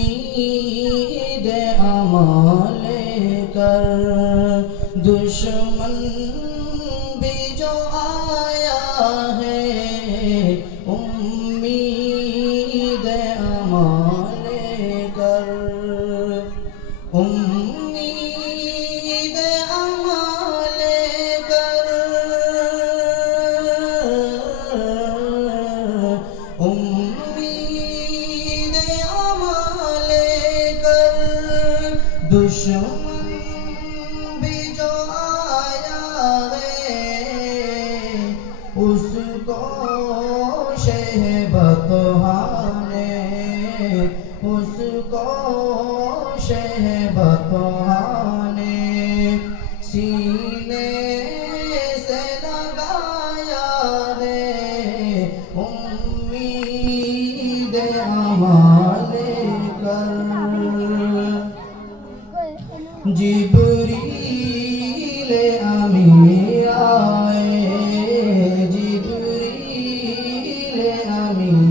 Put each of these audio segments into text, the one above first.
امید اعمال کر دشمن بھی جو آیا ہے، امید اعمال کر، امید اعمال کر، امید اعمال کر، دشمن بھی جو آیا ہے، اس کو شہبتہانے، اس کو شہبتہانے سینے سے لگایا ہے، امید اعمال کر۔ جبریل امی آئے، جبریل امی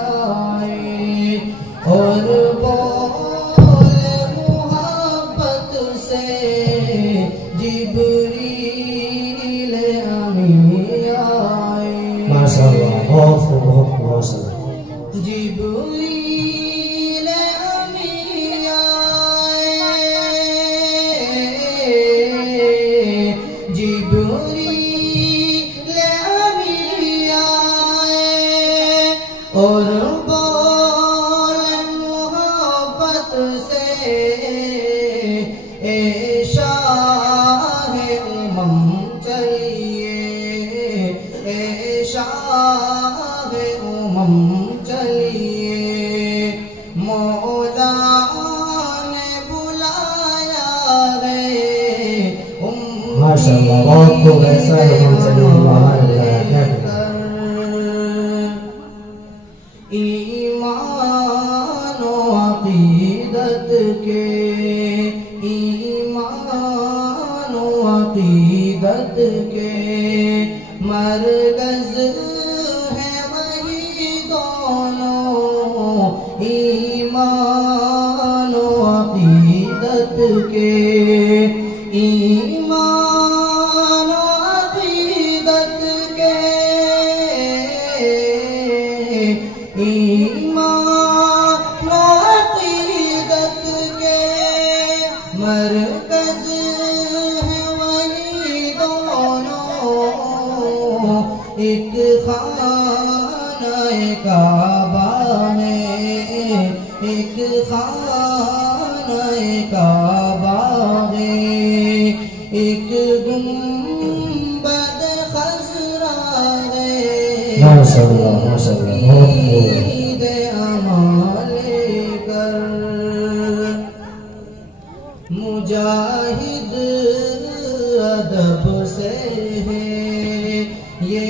آئے اور بولے محبت سے، جبریل امی آئے، ماشاء اللہ، بہت خوب، بہت خوب، ماشاء اللہ۔ جبریل امی آئے، جبریل امی آئے اور بولے محبت سے، اے شاہ امم چلیے، اے شاہ امم چلیے، مولا نے بلایا ہے، ماشاء اللہ، بہت خوب، ایسا ہے ہم چلیے، ہمارے بلایا کیا کریں۔ ایمان و عقیدت کے، ایمان و عقیدت کے مرکز ہے وہی دونوں، ایمان و عقیدت کے، ایمان و عقیدت کے، ایمان و عقیدت کے مرکز ہے وہی دونوں، ایک خانہ کعبہ ہے، ایک خانہ کعبہ ہے، ایک گنبد خضرا ہے، ماشاء اللہ، ماشاء اللہ، بہت خوب۔ امید اعمال کر، مجاہد ادب سے ہے یہ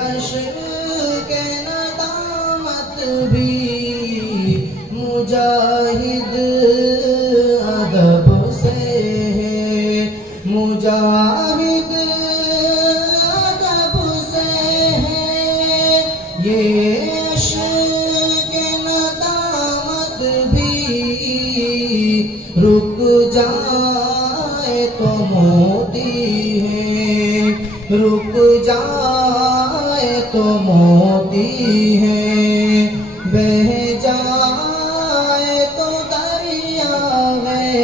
عشق ندامت بھی، مجاہد ادب سے ہے، مجاہد ادب سے ہے یہ عشق ندامت بھی، رک جائے تو موتی ہے، رک جائے تو موتی ہے، بہہ جائے تو دریا ہے،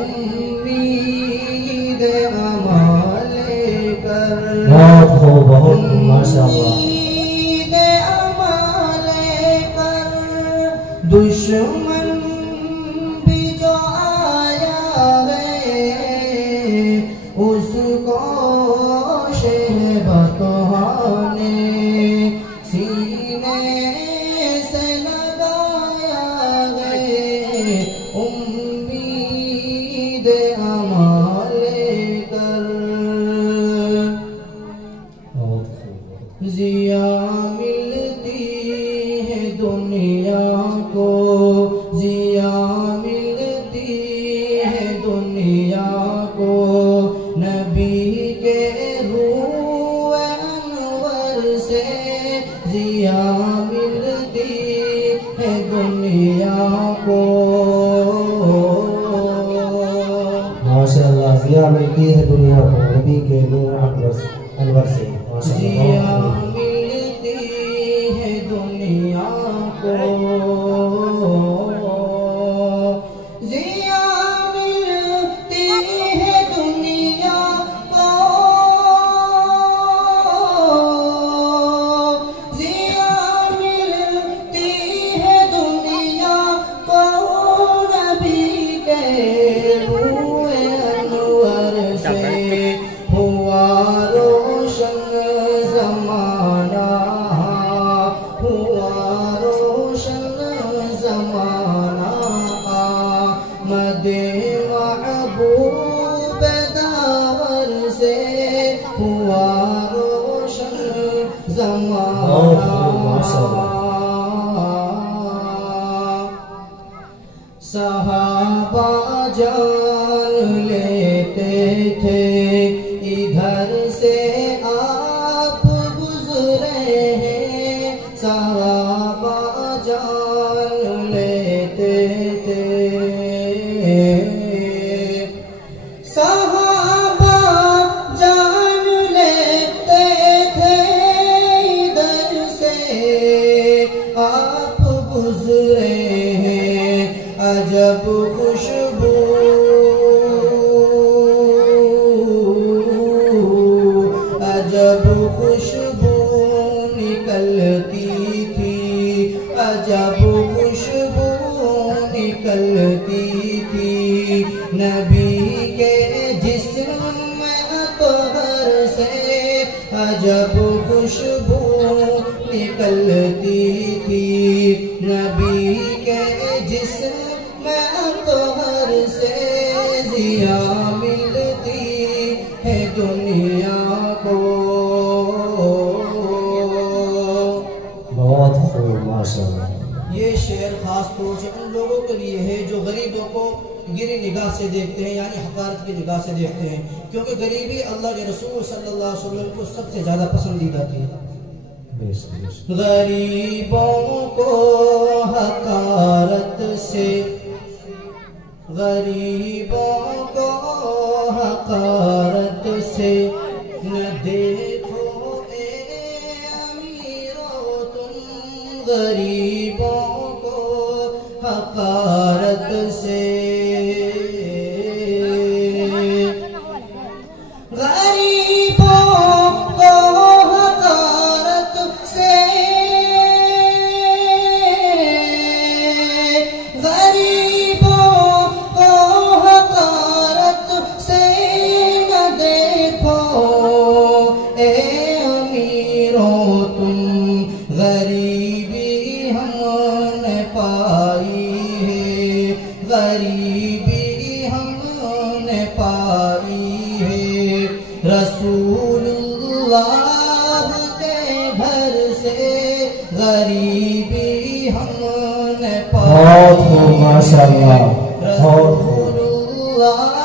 امید اعمال کر، بہت خوب، بہت خوب، ماشاء اللہ۔ امید اعمال کر، دشمن بھی جو آیا ہے، اس کو شہبتہانے سینے سے لگایا ہے، امید اعمال کر، بہت خوب۔ ضیا ملتی ہے دنیا کو، ضیا ملتی ہے دنیا کو، نبی کے روح دنیا کو ماشاءاللہ ضیا ملتی ہے دنیا کو نبی کے نور انور سے ضیا ملتی ہے دنیا کو ضیا ملتی ہے دنیا کو ضیا ملتی ہے دنیا کو نبی کے ہوا روشن زمانہ ہوا روشن زمانہ آمد محبوب داور سے ہوا روشن زمانہ صحابہ جان لیتے تھے ادھر سے آپ گزرے ہیں صحابہ جان لیتے تھے صحابہ جان لیتے تھے ادھر سے آپ گزرے ہیں عجب خوشبو عجب خوشبو نکلتی تھی عجب خوشبو نکلتی تھی نبی کے جسم میں اطہر سے عجب خوشبو نکلتی تھی نبی کے جسم میں اطہر سے ضیا ملتی ہے دنیا کو بہت خوب ماشاءاللہ یہ شعر خاص طور سے ان لوگوں کے لیے ہے جو غریبوں کو گری نگاہ سے دیکھتے ہیں یعنی حقارت کی نگاہ سے دیکھتے ہیں کیونکہ غریبی اللہ کے رسول صلی اللہ علیہ وسلم کو سب سے زیادہ پسندیدہ تھی غریبوں کو حقارت سے غریبوں کو حقارت سے نہ دیکھو اے امیرو تم غریبوں کو حقارت سے غریبی ہم نے پائی ہے غریبی ہم نے پائی ہے رسول اللہ کے گھر سے غریبی ہم نے پائی بہت خوب ماشاءاللہ رسول اللہ